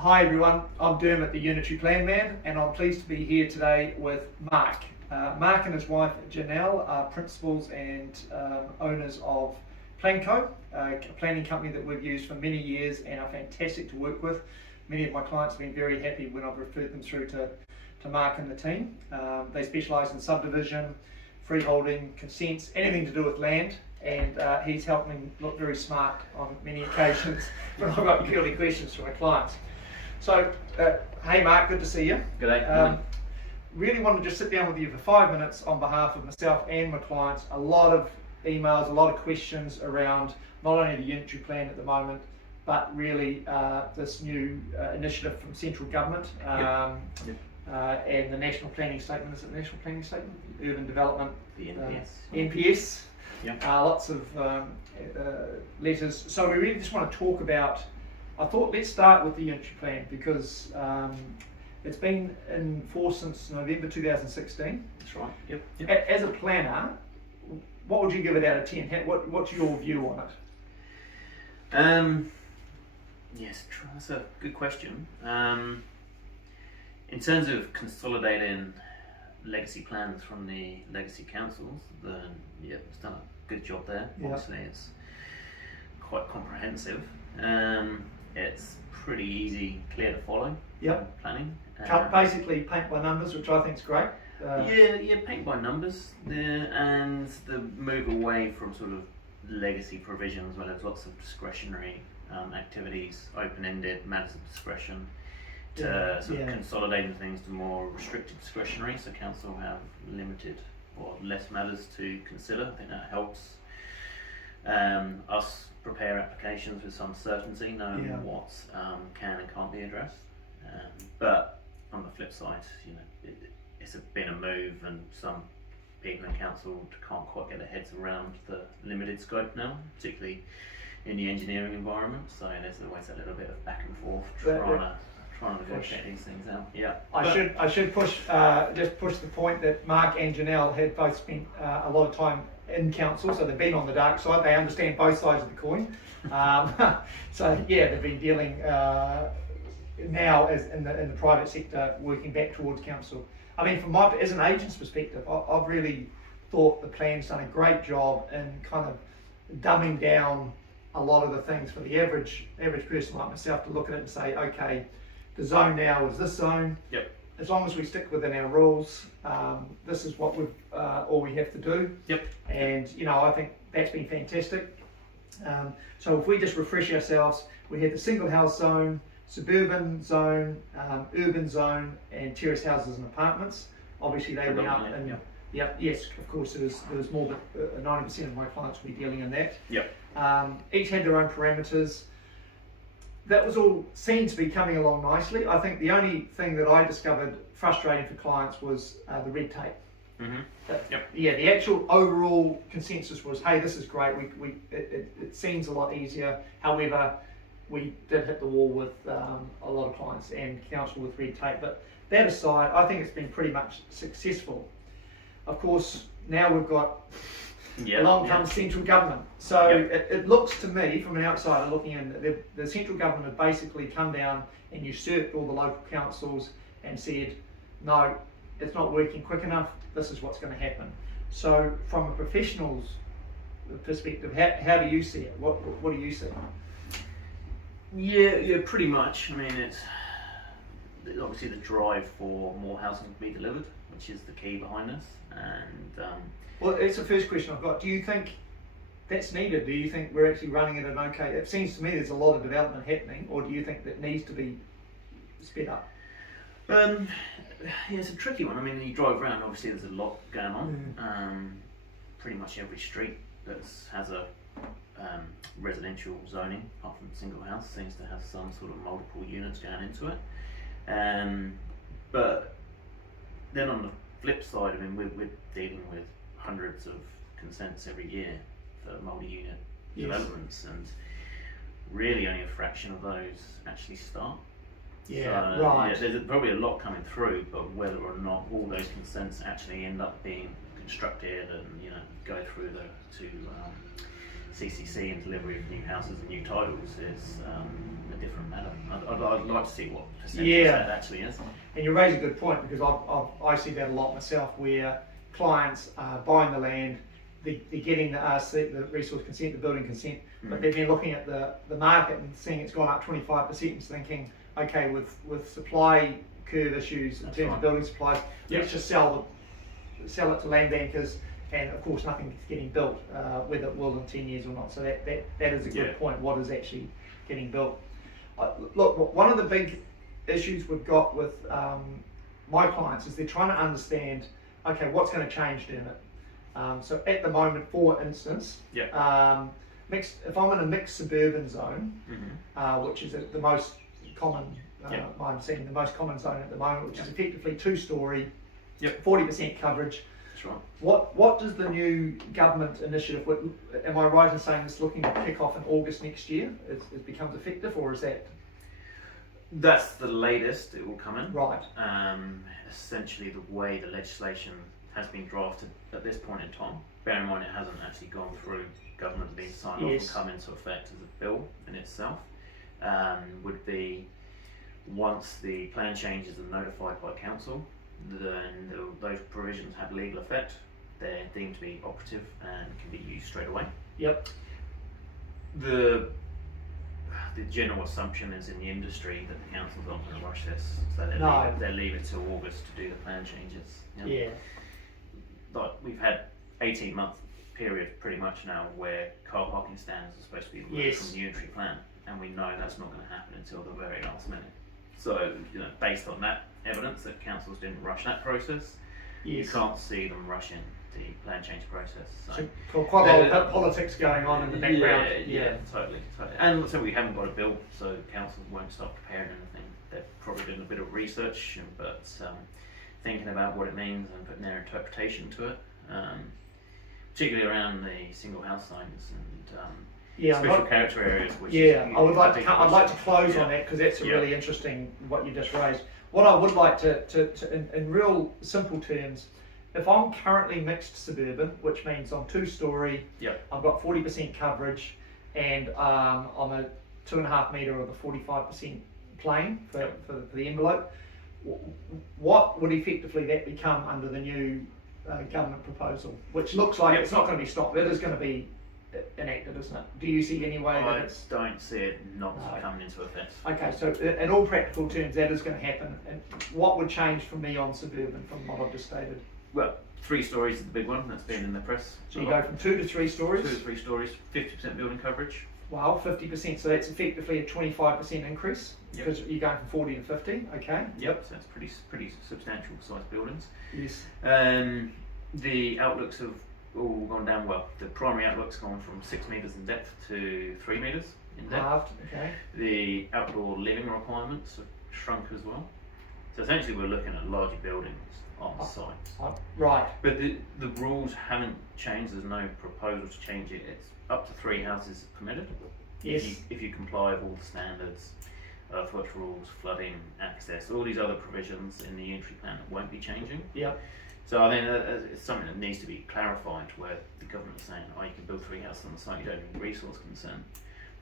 Hi everyone, I'm Dermot, the Unitary Plan Man, and I'm pleased to be here today with Mark. Mark and his wife Janelle are principals and owners of Planco, a planning company that we've used for many years and are fantastic to work with. Many of my clients have been very happy when I've referred them through to Mark and the team. They specialise in subdivision, freeholding, consents, anything to do with land, and he's helped me look very smart on many occasions when I've got purely questions from my clients. So, hey Mark, good to see you. G'day. Really want to just sit down with you for 5 minutes on behalf of myself and my clients. A lot of emails, a lot of questions around not only the Unitary Plan at the moment, but really this new initiative from central government and the National Planning Statement. Is it the National Planning Statement? Urban Development. The NPS. NPS. Yep. Lots of letters. So we really just want to talk about, I thought let's start with the Unitary Plan because it's been in force since November 2016. That's right. Yep. As a planner, what would you give it out of 10? What's your view on it? Yes, that's a good question. In terms of consolidating legacy plans from the legacy councils, then it's done a good job there. Yeah. Obviously, it's quite comprehensive. It's pretty easy, clear to follow. Yep. Planning. Basically paint by numbers, which I think is great. Paint by numbers there, and the move away from sort of legacy provisions where there's lots of discretionary activities, open-ended matters of discretion, to consolidating things to more restricted discretionary, so council have limited or less matters to consider. I think that helps us prepare applications with some certainty, knowing what can and can't be addressed. But on the flip side, it's been a move, and some people in council can't quite get their heads around the limited scope now, particularly in the engineering environment. So there's always a little bit of back and forth trying to negotiate these things out. Yeah. I should push the point that Mark and Janelle had both spent a lot of time in council, so they've been on the dark side. They understand both sides of the coin. So they've been dealing now as in the private sector, working back towards council. I mean, as an agent's perspective, I've really thought the plan's done a great job in kind of dumbing down a lot of the things for the average person like myself to look at it and say, okay, the zone now is this zone. Yep. As long as we stick within our rules, this is what all we have to do. Yep. And I think that's been fantastic. So if we just refresh ourselves, we had the single house zone, suburban zone, urban zone, and terrace houses and apartments. Obviously they went up, and yes, of course there was more than 90% of my clients will be dealing in that. Yep. Each had their own parameters. That was all seen to be coming along nicely. I think the only thing that I discovered frustrating for clients was the red tape. Mm-hmm. The actual overall consensus was, hey, this is great. It seems a lot easier. However, we did hit the wall with a lot of clients and council with red tape. But that aside, I think it's been pretty much successful. Of course, now we've got along comes central government. So it looks to me, from an outsider looking in, the central government have basically come down and usurped all the local councils and said, no, it's not working quick enough, this is what's going to happen. So from a professional's perspective, how do you see it? What do you see? Yeah, pretty much. I mean, it's obviously the drive for more housing to be delivered, which is the key behind this. And well, it's the first question I've got. Do you think that's needed? Do you think we're actually running at an okay? It seems to me there's a lot of development happening, or do you think that needs to be sped up? It's a tricky one. I mean, you drive around, obviously there's a lot going on. Pretty much every street that has a residential zoning, apart from single house, seems to have some sort of multiple units going into it. But then on the flip side, I mean, we're dealing with hundreds of consents every year for multi-unit developments, and really only a fraction of those actually start. Right. There's probably a lot coming through, but whether or not all those consents actually end up being constructed and go through to CCC and delivery of new houses and new titles is a different matter. I'd like to see what percentage that actually is. And you raise a good point, because I see that a lot myself, where clients are buying the land, they're getting the RC, the resource consent, the building consent, but they've been looking at the market and seeing it's gone up 25% and thinking, okay, with supply curve issues in terms of building supplies, let's just sell it to land bankers, and of course nothing's getting built, whether it will in 10 years or not. So that is a good point, what is actually getting built. Look, one of the big issues we've got with my clients is they're trying to understand, okay, what's going to change, Dermot? So at the moment, for instance, if I'm in a mixed suburban zone, which is the most common, I'm seeing the most common zone at the moment, which is effectively 2-storey, 40% coverage. That's right. What does the new government initiative, am I right in saying it's looking to kick off in August next year? It becomes effective, or is that? That's the latest it will come in. Right. Essentially, the way the legislation has been drafted at this point in time, bear in mind it hasn't actually gone through government, being signed off and come into effect as a bill in itself, would be once the plan changes are notified by council, then those provisions have legal effect. They're deemed to be operative and can be used straight away. Yep. The general assumption is in the industry that the councils aren't going to rush this, so they'll leave it till August to do the plan changes. Like we've had 18-month period pretty much now where car parking standards are supposed to be removed from the Unitary Plan, and we know that's not going to happen until the very last minute. So, based on that evidence that councils didn't rush that process, you can't see them rushing the plan change process. So quite a lot of politics going on in the background. Yeah, totally. And so we haven't got a bill, so councils won't start preparing anything. They're probably doing a bit of research, but thinking about what it means and putting their interpretation to it, particularly around the single house signs and special character areas. Which I'd like to close on that, because that's a really interesting what you just raised. What I would like to in real simple terms, if I'm currently mixed suburban, which means I'm 2-storey, I've got 40% coverage, and I'm a 2.5 metre of the 45% plane for the envelope, what would effectively that become under the new government proposal, which looks like it's not going to be stopped, it is going to be enacted, isn't it? Do you see any way that it's... I don't see it not coming into effect. Okay, so in all practical terms that is going to happen, and what would change for me on suburban from what I've just stated? Well, 3 stories is the big one that's been in the press. So you go from 2 to 3 stories? 2 to 3 stories, 50% building coverage. Wow, 50%, so that's effectively a 25% increase, because you're going from 40 to 50, okay? Yep, so that's pretty substantial sized buildings. Yes. The outlooks have all gone down well. The primary outlook's gone from 6 metres in depth to 3 metres in depth. Halved, okay. The outdoor living requirements have shrunk as well. So essentially we're looking at larger buildings on site. Right. But the rules haven't changed, there's no proposal to change it. It's up to 3 houses permitted. Yes. If you comply with all the standards, earthworks rules, flooding, access, all these other provisions in the Unitary Plan that won't be changing. Yep. So I think it's something that needs to be clarified, where the government is saying, you can build 3 houses on the site, you don't need resource consent.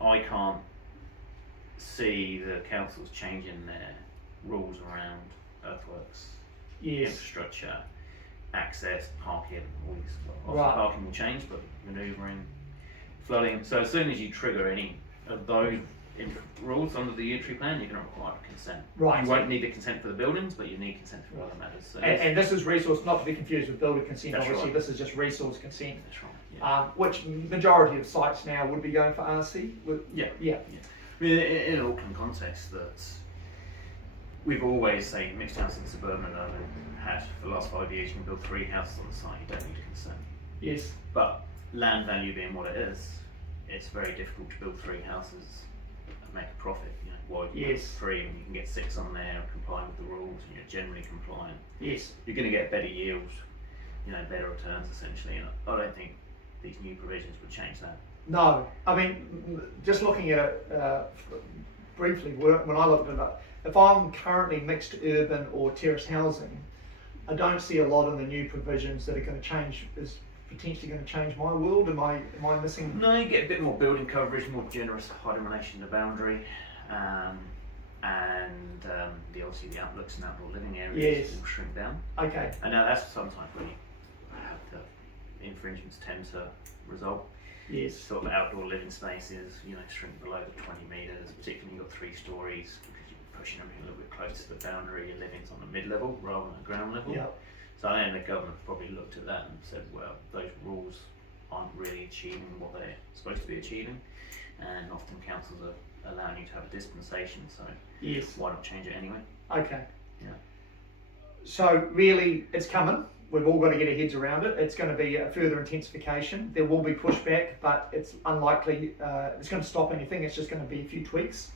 I can't see the councils changing their rules around earthworks, infrastructure, access, parking, all these. Obviously parking will change, but manoeuvring, flooding. So as soon as you trigger any of those rules under the Unitary Plan, you're going to require consent. Right. You won't need the consent for the buildings, but you need consent for other matters. So and this is resource, not to be confused with builder consent, obviously. Right. This is just resource consent. That's right. Which majority of sites now would be going for RC? Yeah. I mean, in an Auckland context, that we've always say mixed house and suburban and urban had for the last 5 years, you can build 3 houses on the site, you don't need consent. Yes. But land value being what it is, it's very difficult to build 3 houses and make a profit. Why you build 3 and you can get 6 on there, complying with the rules, and you're generally compliant. Yes. You're going to get better yields, better returns essentially, and I don't think these new provisions would change that. No, I mean, just looking at it briefly, when I looked at it, if I'm currently mixed urban or terrace housing, I don't see a lot of the new provisions that are going to change as potentially going to change my world? Am I missing? No, you get a bit more building coverage, more generous height in relation to boundary, and obviously the outlooks and outdoor living areas will shrink down. Okay. And now that's sometimes really how the infringements tend to result. Yes. Sort of outdoor living spaces, shrink below the 20 metres, particularly you've got 3 stories, because you're pushing everything a little bit closer to the boundary, your living's on the mid-level rather than the ground level. Yep. So I think the government probably looked at that and said, well, those rules aren't really achieving what they're supposed to be achieving, and often councils are allowing you to have a dispensation, so yes, why not change it anyway? Okay. Yeah. So really, it's coming. We've all got to get our heads around it. It's going to be a further intensification. There will be pushback, but it's unlikely it's going to stop anything. It's just going to be a few tweaks.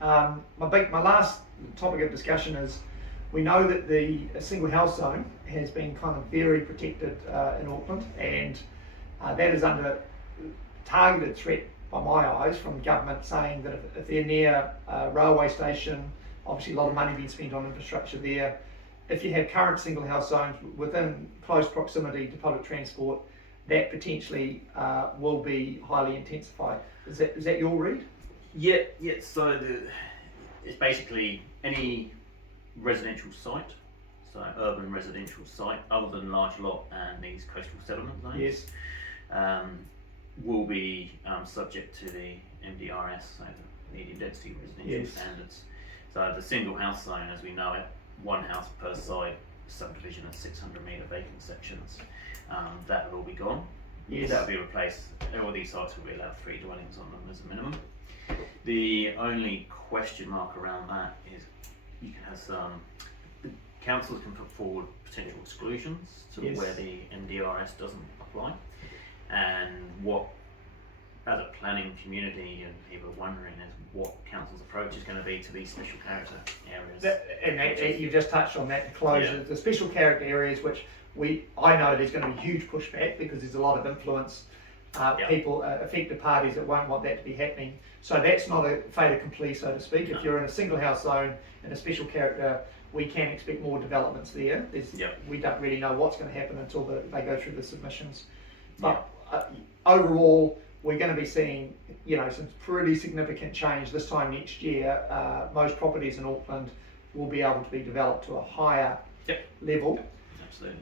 My last topic of discussion is, we know that the single house zone has been kind of very protected in Auckland, and that is under targeted threat by my eyes from government, saying that if they're near a railway station, obviously a lot of money being spent on infrastructure there. If you have current single house zones within close proximity to public transport, that potentially will be highly intensified. Is that your read? Yeah. So it's basically any residential site, so urban residential site, other than large lot and these coastal settlement zones. Yes. Will be subject to the MDRS, so the medium density residential standards. So the single house zone, as we know it, one house per site, subdivision of 600 metre vacant sections, that will all be gone. Yes. That will be replaced. All these sites will be allowed 3 dwellings on them as a minimum. The only question mark around that is you can have the councils can put forward potential exclusions to where the MDRS doesn't apply, and what, as a planning community and people are wondering, is what council's approach is going to be to these special character areas. You've just touched on that, to close the special character areas, which I know there's going to be huge pushback because there's a lot of influence, people, affected parties that won't want that to be happening. So that's not a fait accompli, so to speak. If you're in a single house zone and a special character, we can expect more developments there. We don't really know what's going to happen until they go through the submissions. But overall, we're going to be seeing, some pretty significant change this time next year. Most properties in Auckland will be able to be developed to a higher level. Absolutely.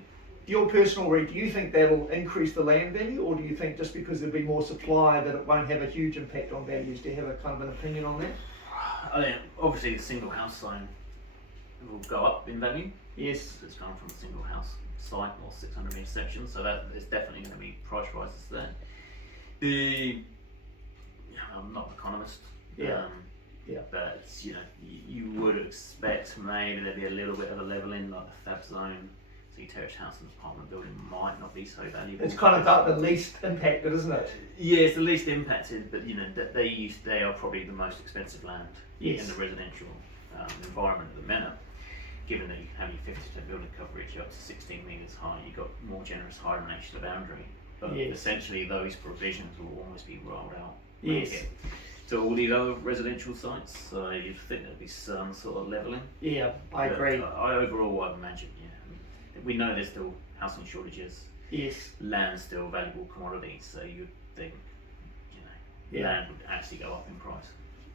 Your personal read, do you think that'll increase the land value, or do you think just because there'll be more supply that it won't have a huge impact on values? Do you have a kind of an opinion on that? I think obviously the single house zone will go up in value. Yes. It's coming from a single house site or 600 metre section, so that is definitely going to be price rises there. I'm not an economist, but you would expect maybe there'd be a little bit of a levelling, like the FAB zone. So your terraced house and apartment building might not be so valuable. It's kind of the least impacted, isn't it? Yeah, it's the least impacted, but they are probably the most expensive land in the residential environment at the minute. Given that you can have your 50% building coverage up to 16 metres high, you've got more generous high relation to the boundary. But essentially those provisions will almost be rolled out. So all these other residential sites, so you'd think there'd be some sort of levelling. Yeah, I agree. Overall, I'd imagine, we know there's still housing shortages. Yes. Land's still a valuable commodity, so you'd think, land would actually go up in price.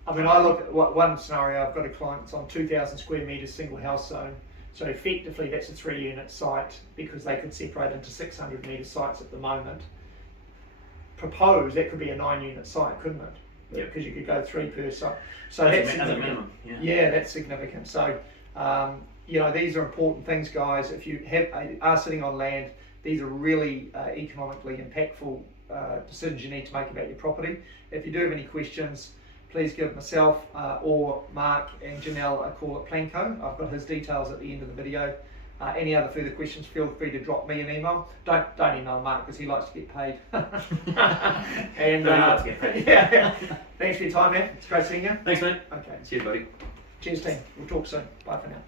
I mean, I look at one scenario. I've got a client that's on 2,000 square metres single house zone. So effectively, that's a 3-unit site because they could separate into 600 metre sites at the moment. Proposed, that could be a 9-unit site, couldn't it? Yeah. Because you could go 3 per site. So that's significant. Minimum, that's significant. So, these are important things, guys. If you are sitting on land, these are really economically impactful decisions you need to make about your property. If you do have any questions, please give myself or Mark and Janelle a call at Planco. I've got his details at the end of the video. Any other further questions, feel free to drop me an email. Don't email Mark because he likes to get paid. And he likes to get paid. Thanks for your time, man. It's great seeing you. Thanks, mate. Okay. Cheers, buddy. Cheers, team. We'll talk soon. Bye for now.